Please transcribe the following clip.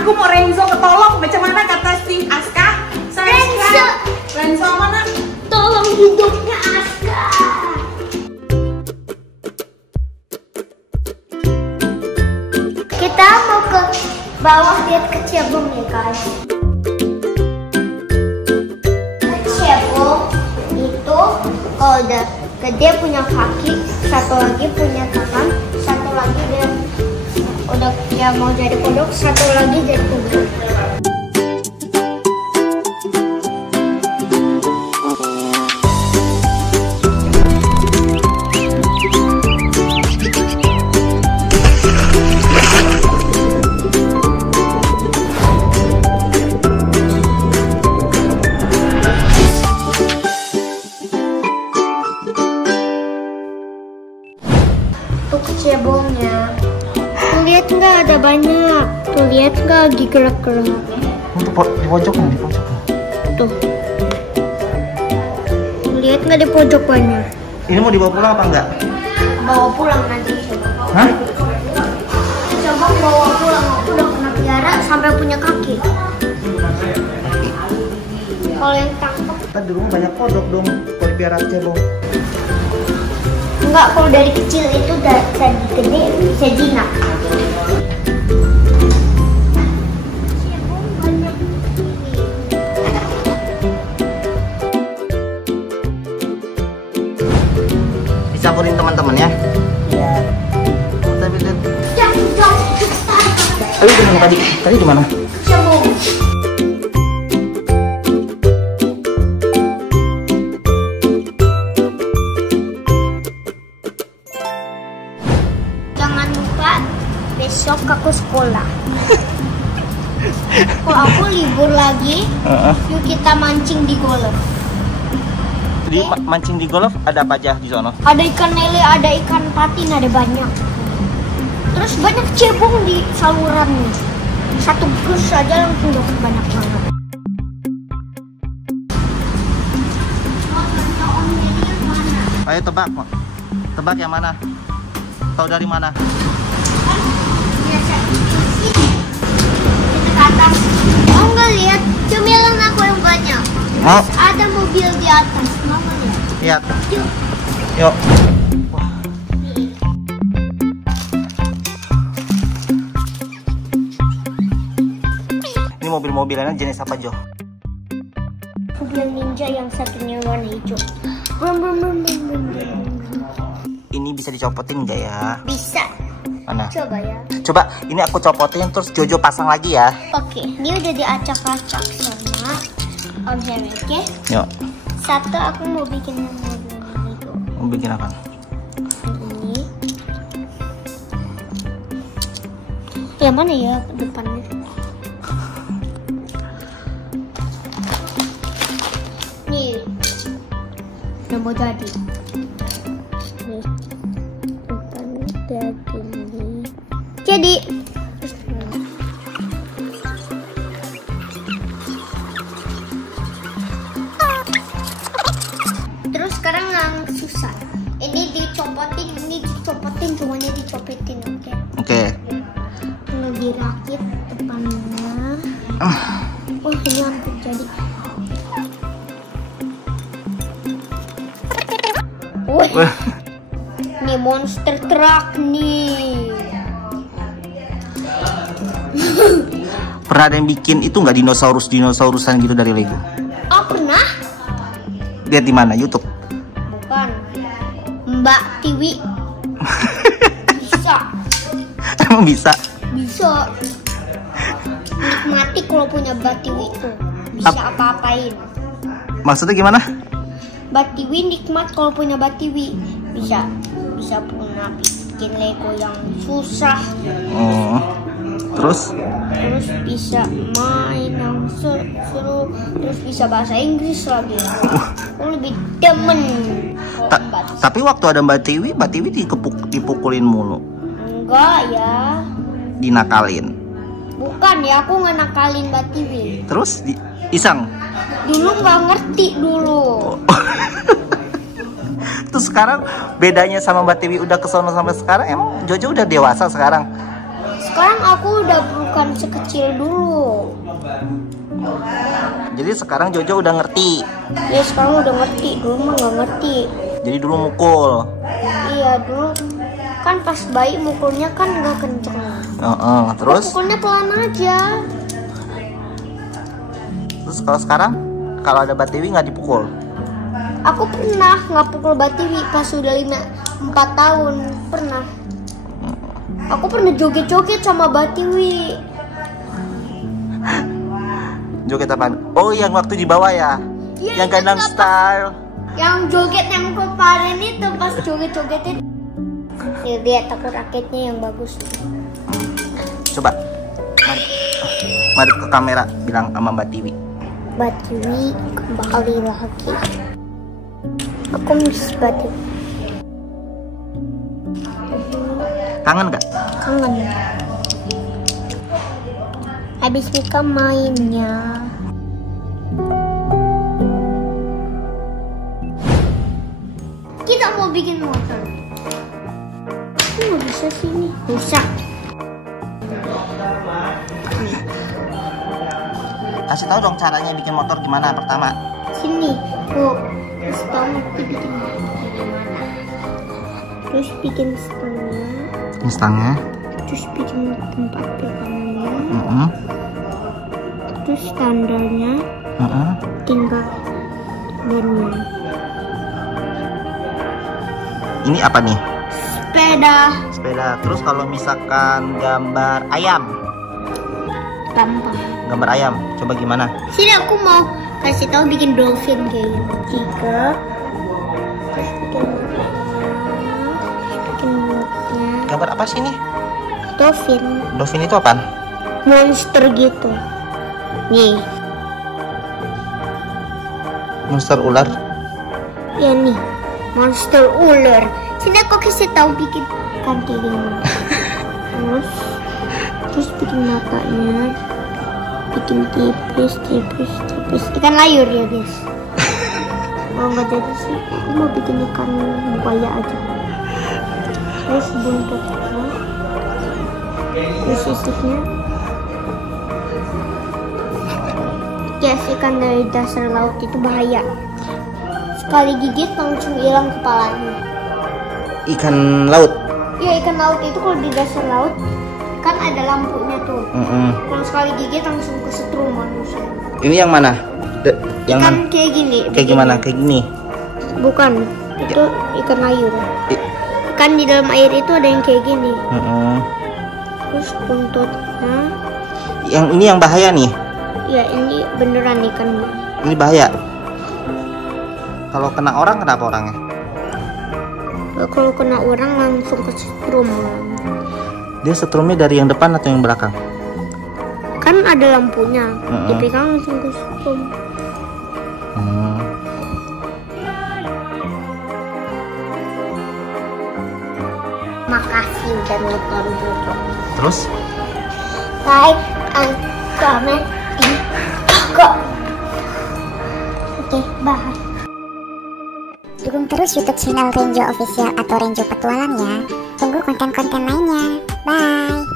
Aku mau Renzo ketolong. Bagaimana kata si Aska? Renzo. Renzo mana? Tolong hidupnya Aska. Kita mau ke bawah lihat ke cebong ya guys. Cebong itu kalau udah gede punya kaki, satu lagi punya tangan, satu lagi dia udah ya mau jadi kodok, satu lagi jadi kodok. Cebongnya, tuh lihat nggak ada banyak, tuh lihat nggak lagi gerak-gerak. Untuk di pojok nih, di pojok. Tuh lihat nggak di pojok banyak. Ini mau dibawa pulang apa enggak? Bawa pulang nanti coba. Hah? Coba bawa pulang, aku udah pernah piara sampai punya kaki. Kalau yang tangkap Kan di rumah banyak kodok dong, kalau dipiara cebong. enggak, kalau dari kecil itu dari gede bisa jinak. Dicampurin teman-teman ya. Iya. Tapi lihat. Jangan. Ayo di mana tadi? Tadi di mana? Cebong. Jangan lupa besok aku sekolah. Kalau aku libur lagi, yuk kita mancing di golf. Di mancing di golf ada apa aja di sana? Ada ikan lele, ada ikan patin, ada banyak. Terus banyak cebong di saluran nih. Satu gus aja langsung dapat banyak banget. Ayo tebak, Mak. Tebak yang mana? Tahu dari mana? Biasa ini. Itu ke atas. Mau nggak lihat cemilan aku yang banyak? Mau? Ada mobil di atas. Mau nggak lihat? Lihat. Yuk. Yuk. Ini mobil-mobilannya jenis apa, Jo? Mobil ninja yang satunya warna hijau. Brum, brum, brum, brum, brum, brum. Ini bisa dicopotin nggak ya? Bisa. Mana? Coba ya. Coba, ini aku copotin terus Jojo pasang lagi ya. Oke, ini udah diacak-acak sama Om Heri, oke? Yuk. Satu aku mau bikin mobil itu. Mau bikin apa? Ini. Yang mana ya depannya? Nih. Udah mau jadi. Nih. Depannya jadi nih. Jadi. Terus sekarang yang susah. Ini dicopotin, semuanya dicopetin, oke? Oke. Kalau dirakit depannya. Wah, ini hampir jadi. Wih. Ini monster truck nih. Pernah ada yang bikin itu nggak dinosaurusan gitu dari Lego? Oh, pernah? Lihat di mana? YouTube. Bukan. Mbak Tiwi. Bisa. Emang bisa? Bisa. Nikmati kalau punya Mbak Tiwi itu. Bisa apa-apain. Maksudnya gimana? Mbak Tiwi nikmat kalau punya Mbak Tiwi. Bisa punya bikin Lego yang susah. Oh. Terus Bisa main yang seru. Terus bisa bahasa Inggris lagi. Aku lebih demen. Tapi waktu ada Mbak Tiwi dipukulin mulu. Enggak ya. Dinakalin. Bukan ya, aku nggak nakalin Mbak Tiwi. Terus iseng. Dulu nggak ngerti dulu. Terus sekarang bedanya sama Mbak Tiwi udah kesono sampai sekarang, emang Jojo udah dewasa sekarang? sekarang aku udah bukan sekecil dulu. Jadi sekarang Jojo udah ngerti. Ya sekarang udah ngerti, dulu mah nggak ngerti. Jadi dulu mukul. Iya dulu kan pas bayi mukulnya kan nggak kenceng. Terus? Mukulnya pelan aja. Terus kalau sekarang kalau ada Batiwi nggak dipukul? Aku pernah nggak pukul Batiwi pas udah 4 tahun pernah. Aku pernah joget-joget sama Batiwi. Joget apaan? Oh yang waktu di bawah ya? Iya, Yang Gangnam Style. Yang joget yang kemarin itu pas joget-jogetnya. Lihat aku raketnya yang bagus. Coba. Mari ke kamera bilang sama Mbak Tiwi. Mbak Tiwi kembali lagi. Aku miss Mbak Tiwi. Kangen gak? Kangen. Habis Mika mainnya. Kita mau bikin motor. Nggak bisa sini. Rusak. Kasih tahu dong caranya bikin motor gimana pertama. Sini. Tuh. Kasih tahu nanti bikin motor gimana. Terus bikin stangnya. Stangnya. Terus bikin tempat pegangannya. Terus standarnya. Tinggal bannya. Ini apa nih? Sepeda. Sepeda. Terus kalau misalkan gambar ayam. Gampang. Gambar ayam. Coba gimana? Sini aku mau kasih tahu bikin dolphin kayak gini. 3. Terus bikin matanya. Bikin mulutnya. Gambar apa sih ini? Dolphin. Dolphin itu apaan? Monster gitu. Nih. Monster ular. Ya nih. Monster ular. Sini aku kasih tahu bikin kan kayak gini. Terus bikin matanya. Bikin tipis. Ikan layur ya guys. Kalau nggak jadi sih, aku mau bikin ikan buaya aja. Terus buntutnya, terus sisiknya. Ya, ikan dari dasar laut itu bahaya. Sekali gigit langsung hilang kepalanya. Ikan laut. Iya, ikan laut itu kalau di dasar laut kan ada lampunya tuh. Kalau sekali gigit langsung kesetrum manusia. Ini yang mana? Yang Ikan mana? kayak gini. Kayak gimana? Kayak gini? Bukan, itu ikan layur. Kan di dalam air itu ada yang kayak gini. Terus buntutnya. Yang ini yang bahaya nih. Ya ini beneran ikannya. Ini bahaya. Kalau kena orang kenapa orangnya? Kalau kena orang langsung kesetrum. Dia setrumnya dari yang depan atau yang belakang? Kan ada lampunya. Dipegang langsung kesetrum. Makasih udah nonton dulu. Terus? Like and comment di kok. Oke, bye. Dukung terus YouTube channel Renjo Official atau Renjo Petualang ya. Tunggu konten-konten lainnya. Bye.